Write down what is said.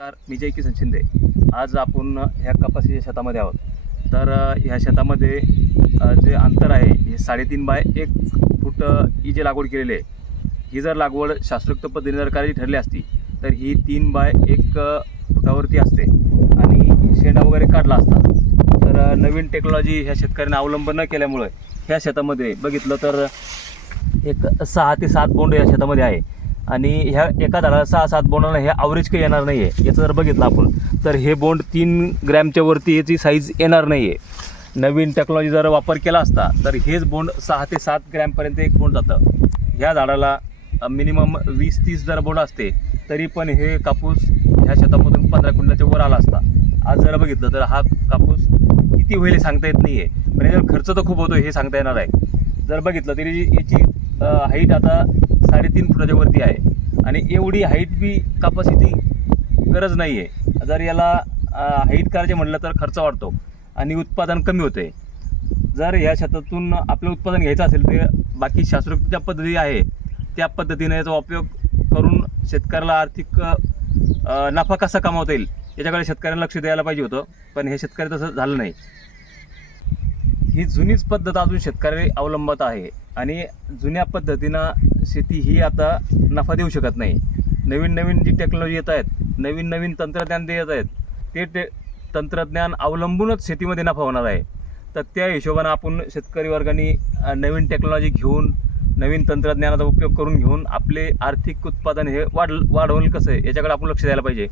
नमस्कार मी जय किसन शिंदे. आज आपण ह्या कपाशीच्या शेतामध्ये आहोत. तर ह्या शेतामध्ये जे अंतर आहे हे साडेतीन बाय एक फूट ही जी लागवड केलेली आहे ही जर लागवड शास्त्रोक्त पद्धतीने जर करायची ठरली असती तर ही तीन बाय एक फुटावरती असते. आणि शेंडा वगैरे काढला असता. तर नवीन टेक्नॉलॉजी ह्या शेतकऱ्यांना अवलंब न केल्यामुळे ह्या शेतामध्ये बघितलं तर एक सहा ते सात बोंड या शेतामध्ये आहे. आणि ह्या एका झाडाला सहा सात बोंडाला हे ॲव्हरेज काही येणार नाही आहे याचं जर बघितलं आपण तर हे बोंड तीन ग्रॅमच्या वरती याची साईज येणार नाही आहे नवीन टेक्नॉलॉजी जर वापर केला असता तर हेच बोंड सहा ते सात ग्रॅमपर्यंत एक बोंड जातं. ह्या झाडाला मिनिमम वीस तीस जर बोंड असते तरी पण हे कापूस ह्या शेतामधून पंधरा क्विंटलच्या वर आला असता. आज जर बघितलं तर हा कापूस किती होईल हे सांगता येत नाही आहे पण याच्यावर खर्च तर खूप होतो हे सांगता येणार आहे. जर बघितलं तरी याची हाईट आता साडेतीन फुटाच्या वरती आहे. आणि एवढी हाईट बी कपाशीची गरज नाही आहे जर याला हाईट करायचे म्हटलं तर खर्च वाढतो आणि उत्पादन कमी होते. जर ह्या शेतातून आपलं उत्पादन घ्यायचं असेल तर बाकी शास्त्रोक्त ज्या पद्धती आहे त्या पद्धतीने याचा उपयोग करून शेतकऱ्याला आर्थिक नफा कसा कमावता येईल याच्याकडे शेतकऱ्यांना लक्ष द्यायला पाहिजे होतं. पण हे शेतकरी तसं झालं नाही. ही जुनीच पद्धत अजून शेतकरी अवलंबत आहे. आणि जुन्या पद्धतीनं शेती ही आता नफा देऊ शकत नाही. नवीन नवीन जी टेक्नॉलॉजी येत आहेत नवीन नवीन तंत्रज्ञान जे येत आहेत ते टे तंत्रज्ञान अवलंबूनच शेतीमध्ये नफा होणार आहे. तर त्या हिशोबानं आपण शेतकरी वर्गाने नवीन टेक्नॉलॉजी घेऊन नवीन तंत्रज्ञानाचा उपयोग करून घेऊन आपले आर्थिक उत्पादन हे वाढ वाढवलं कसं आहे याच्याकडे आपण लक्ष द्यायला पाहिजे.